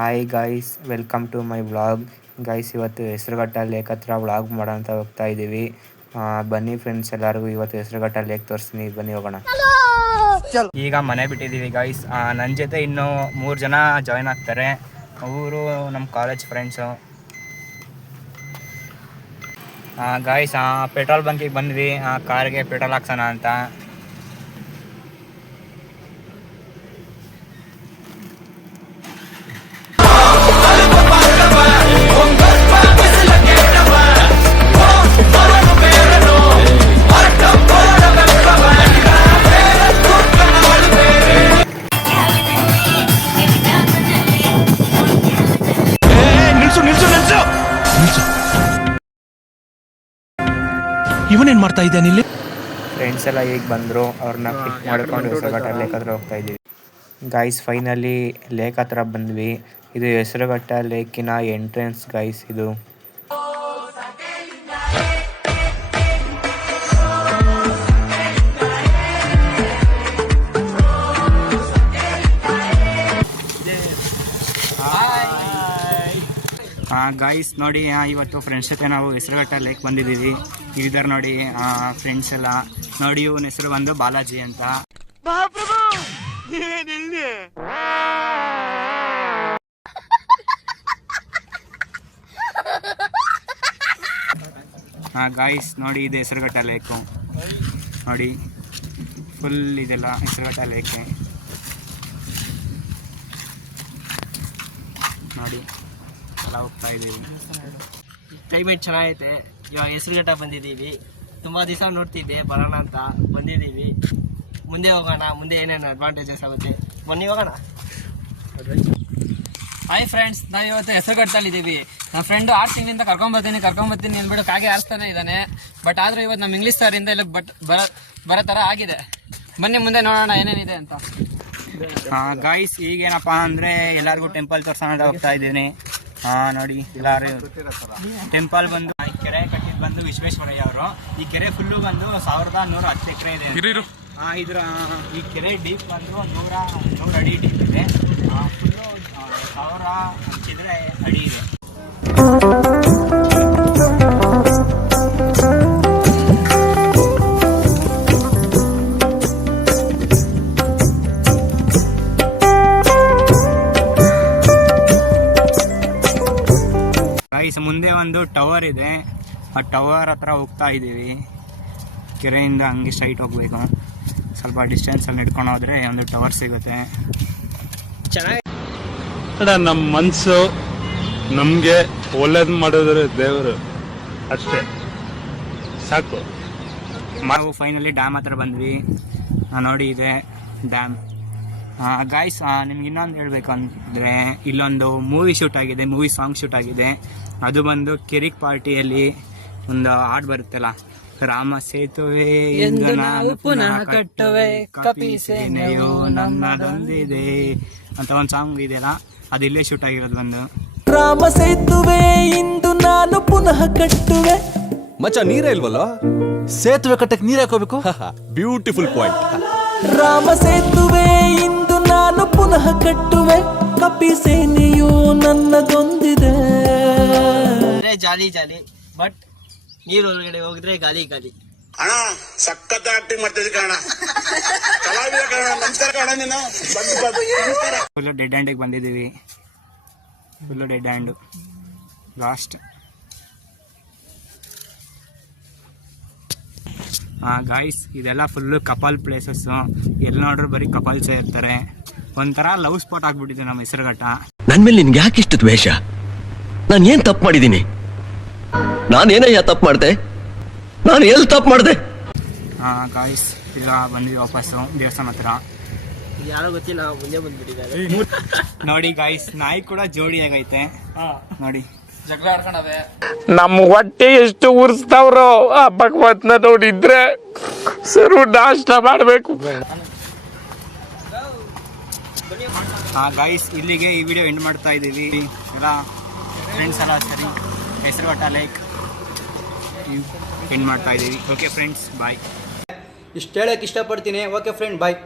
Hi guys, welcome to my vlog. Guys, ಇವತ್ತು Hesaraghatta lake ಹತ್ರ vlog ಮಾಡೋಂತ ಹೋಗ್ತಾ ಇದ್ದೀವಿ. ಬನ್ನಿ ಫ್ರೆಂಡ್ಸ್, ಎಲ್ಲರಿಗೂ ಇವತ್ತು ಹೆಸರುಘಟ್ಟ ಲೇಕ್ ತೋರಿಸ್ತೀನಿ. ಬನ್ನಿ ಹೋಗೋಣ. ಈಗ ಮನೆ ಬಿಟ್ಟಿದ್ದೀವಿ ಗಾಯ್ಸ್. ನನ್ನ ಜೊತೆ ಇನ್ನೂ 3 ಜನ ಜಾಯ್ನ್ ಆಗ್ತಾರೆ. ಅವರು ನಮ್ಮ ಕಾಲೇಜ್ ಫ್ರೆಂಡ್ಸು. ಗಾಯ್ಸ್, ಪೆಟ್ರೋಲ್ ಬಂಕಿಗೆ ಬಂದ್ವಿ ಕಾರ್ಗೆ ಪೆಟ್ರೋಲ್ ಹಾಕ್ಸೋಣ ಅಂತ. ಇವನೇನ್ ಮಾಡ್ತಾ ಇದ್ದಾನೆ ಇಲ್ಲಿ? ಫ್ರೆಂಡ್ಸ್ ಎಲ್ಲ ಈಗ ಬಂದರು. ಅವ್ರನ್ನ ಪಿಕ್ ಮಾಡ್ಕೊಂಡು ಹೆಸರುಘಟ್ಟ ಲೇಕ್ ಹತ್ರ ಹೋಗ್ತಾ ಇದ್ದೀವಿ. ಗಾಯ್ಸ್, ಫೈನಲಿ ಲೇಕ್ ಹತ್ರ ಬಂದ್ವಿ. ಇದು ಹೆಸರುಘಟ್ಟ ಲೇಕಿನ ಎಂಟ್ರೆನ್ಸ್ ಗಾಯ್ಸ್. ಇದು ಗಾಯ್ಸ್ ನೋಡಿ, ಇವತ್ತು ಫ್ರೆಂಡ್ಸ್ ಜೊತೆ ನಾವು ಹೆಸರುಘಟ್ಟ ಲೇಕ್ ಬಂದಿದ್ದೀವಿ. ಇದ್ದಾರೆ ನೋಡಿ ಫ್ರೆಂಡ್ಸ್ ಎಲ್ಲ. ನೋಡಿ, ಇವನ ಹೆಸರು ಬಂದು ಬಾಲಾಜಿ ಅಂತ. ಗಾಯ್ಸ್ ನೋಡಿ, ಇದು ಹೆಸರುಘಟ್ಟ ಲೇಕು. ನೋಡಿ, ಫುಲ್ ಇದೆಲ್ಲ ಹೆಸರುಘಟ್ಟ ಲೇಕೆ. ನೋಡಿ, ಎಲ್ಲ ಹೋಗ್ತಾ ಇದ್ದೀವಿ. ಕ್ಲೈಮೇಟ್ ಚೆನ್ನಾಗೈತೆ. ಇವಾಗ ಹೆಸರುಘಟ್ಟ ಬಂದಿದ್ದೀವಿ. ತುಂಬ ದಿವಸ ನೋಡ್ತಿದ್ದೆ ಬರೋಣ ಅಂತ ಬಂದಿದ್ದೀವಿ. ಮುಂದೆ ಹೋಗೋಣ, ಮುಂದೆ ಏನೇನು ಅಡ್ವಾಂಟೇಜಸ್ ಆಗುತ್ತೆ, ಬನ್ನಿ ಹೋಗೋಣ. ಹಾಯ್ ಫ್ರೆಂಡ್ಸ್, ನಾವು ಇವತ್ತು ಹೆಸರುಘಟ್ಟದಲ್ಲಿದ್ದೀವಿ. ನಮ್ಮ ಫ್ರೆಂಡು 6 ತಿಂಗಳಿಂದ ಕರ್ಕೊಂಬರ್ತೀನಿ ಅಂದ್ಬಿಟ್ಟು ಕಾಗೆ ಆರಿಸ್ತಾನೆ ಇದ್ದಾನೆ. ಬಟ್ ಆದರೂ ಇವತ್ತು ನಮ್ಮ ಇಂಗ್ಲೀಷ್ ಸರಿಂದ ಇಲ್ಲ ಬರೋ ಥರ ಆಗಿದೆ. ಬನ್ನಿ ಮುಂದೆ ನೋಡೋಣ ಏನೇನಿದೆ ಅಂತ. ಗಾಯ್ಸ್, ಈಗೇನಪ್ಪ ಅಂದರೆ ಎಲ್ಲರಿಗೂ ಟೆಂಪಲ್ ತೋರ್ಸೋಣ ಅಂತ ಹೋಗ್ತಾ ಇದ್ದೀನಿ. ನೋಡಿ, ಎಲ್ಲರೂ ಟೆಂಪಲ್ ಬಂದು ಈ ಕೆರೆ ಕಟ್ಟಿದ್ದು ಬಂದು ವಿಶ್ವೇಶ್ವರಯ್ಯ ಅವರು. ಈ ಕೆರೆ ಫುಲ್ಲು ಬಂದು 1110 ಎಕರೆ ಇದೆ. ಇದ್ರ ಈ ಕೆರೆ ಡೀಪ್ ಬಂದು 100 ಅಡಿ ಡೀಪ್ ಇದೆ. ಫುಲ್ಲು 1000 ಹಂಚಿದ್ರೆ ಅಡಿ ಇದೆ. ಮುಂದೆ ಒಂದು ಟವರ್ ಇದೆ. ಆ ಟವರ್ ಹತ್ರ ಹೋಗ್ತಾ ಇದ್ದೀವಿ. ಕೆರೆಯಿಂದ ಹಂಗೆ ಸ್ಟ್ರೈಟ್ ಹೋಗ್ಬೇಕು. ಸ್ವಲ್ಪ ಡಿಸ್ಟೆನ್ಸಲ್ಲಿ ನಡ್ಕೊಂಡು ಹೋದ್ರೆ ಒಂದು ಟವರ್ ಸಿಗುತ್ತೆ. ಚೆನ್ನಾಗಿ ನಮ್ಮ ಮನಸ್ಸು ನಮಗೆ ಒಳ್ಳೇದು ಮಾಡಿದ್ರೆ ದೇವರು ಅಷ್ಟೇ ಸಾಕು. ನಾವು ಫೈನಲಿ ಡ್ಯಾಮ್ ಹತ್ರ ಬಂದ್ವಿ. ನೋಡಿ, ಇದೆ ಡ್ಯಾಮ್. ಗಾಯ್ಸ್, ನಿಮ್ಗೆ ಇನ್ನೊಂದು ಹೇಳ್ಬೇಕು ಅಂದರೆ, ಇಲ್ಲೊಂದು ಮೂವಿ ಶೂಟ್ ಆಗಿದೆ, ಮೂವಿ ಸಾಂಗ್ ಶೂಟ್ ಆಗಿದೆ. ಅದು ಬಂದು ಕಿರಿಕ್ ಪಾರ್ಟಿಯಲ್ಲಿ ಒಂದು ಹಾಡು ಬರುತ್ತಲ್ಲ, ರಾಮ ಸೇತುವೆ ಎಂದು ನಾವು ಪುನಃ ಕಟ್ಟುವೆ, ಕಪಿ ಸೇನೆಯು ನನ್ನದೊಂದಿದೆ ಅಂತ ಒಂದು ಸಾಂಗ್ ಇದೆಯಲ್ಲ, ಅದು ಇಲ್ಲೇ ಶೂಟ್ ಆಗಿರೋದು. ಬಂದು ರಾಮ ಸೇತುವೆ ಇಂದು ನಾನು ಪುನಃ ಕಟ್ಟುವೆ. ಮಚ್ಚ, ನೀರೇ ಇಲ್ವಲ್ಲ? ಸೇತುವೆ ಕಟ್ಟಕ್ಕೆ ನೀರು ಹಾಕೋಬೇಕು. Beautiful point. ರಾಮ ಸೇತುವೆ ಇಂದು ನಾನು ಪುನಃ ಕಟ್ಟುವೆ, ಕಪಿ ಸೇನೆಯು ನನ್ನದೊಂದಿದೆ. ಜಾಲಿ ಜಾಲಿ, ಬಟ್ ನೀರ್ ಒಳಗಡೆ ಹೋಗಿದ್ರೆ ಗಾಲಿ ಗಾಲಿ. ಅಣ್ಣ, ಸಖತ್ ಆಕ್ಟಿಂಗ್ ಮಾಡ್ತಿದ್ದೆ ಕಣ. ಕಲಾವಿದ ಕಣ. ನಮಸ್ಕಾರ ಕಣ. ನೀನು ಫುಲ್ಲು ಡೆಡ್ ಹ್ಯಾಂಡಿಗೆ ಬಂದಿದ್ದೀವಿ. Full dead hand last. Guys, ಇದೆಲ್ಲ ಫುಲ್ಲು ಕಪಲ್ ಪ್ಲೇಸಸ್ಸು. ಎಲ್ಲಿ ನೋಡ್ರು ಬರೀ ಕಪಲ್ಸೇ ಇರ್ತಾರೆ. ಒಂಥರ ಲವ್ ಸ್ಪಾಟ್ ಆಗ್ಬಿಟ್ಟಿದೆ ನಮ್ಮ ಹೆಸರುಘಟ್ಟ. ನನ್ ಮೇಲೆ ನಿನ್ಗೆ ಯಾಕೆ ಇಷ್ಟು ದ್ವೇಷ? ನಾನು ಏನ್ ತಪ್ಪು ಮಾಡಿದ್ದೀನಿ? ನಾನೇನಯ್ಯ ತಪ್ಪು ಮಾಡಿದೆ? ನಾನು ಎಲ್ಲಿ ತಪ್ಪು ಮಾಡಿದೆ? ಗಾಯ್ಸ್, ಈಗ ಬಂದ್ವಿ ವಾಪಸ್ಸು ದೇವಸ್ಥಾನ ಹತ್ರ. ಯಾರೋ ಗೊತ್ತಿಲ್ಲ, ಮುಂದೆ ಬಂದ್ಬಿಟ್ಟಿದ್ದಾರೆ. ನೋಡಿ ಗಾಯ್ಸ್, ನಾಯಿ ಕೂಡ ಜೋಡಿ ಆಗೈತೆ. ನೋಡಿ, ಜಗಳ ಆಡ್ಕೊಂಡವೆ. ನಮ್ಮ ಹೊಟ್ಟೆ ಎಷ್ಟು ಉರ್ಸ್ತಾವ್ರೋ ಆ ಭಗವತ್ನ ನೋಡಿದ್ರೆ ಸರು ನಾಷ್ಟ ಮಾಡಬೇಕು. ಗಾಯ್ಸ್, ಇಲ್ಲಿಗೆ ಈ ವಿಡಿಯೋ ಎಂಡ್ ಮಾಡ್ತಾ ಇದ್ದೀವಿ. ಎಲ್ಲ ಫ್ರೆಂಡ್ಸ್ ಎಲ್ಲ ಸರಿ ಹೆಸರುಘಟ್ಟ ಲೇಕ್ ಎಂಡ್ ಮಾಡ್ತಾ ಇದ್ದೀವಿ. ಓಕೆ ಫ್ರೆಂಡ್ಸ್, ಬಾಯ್. ಇಷ್ಟು ಹೇಳಕ್ಕೆ ಇಷ್ಟಪಡ್ತೀನಿ. ಓಕೆ ಫ್ರೆಂಡ್, ಬಾಯ್.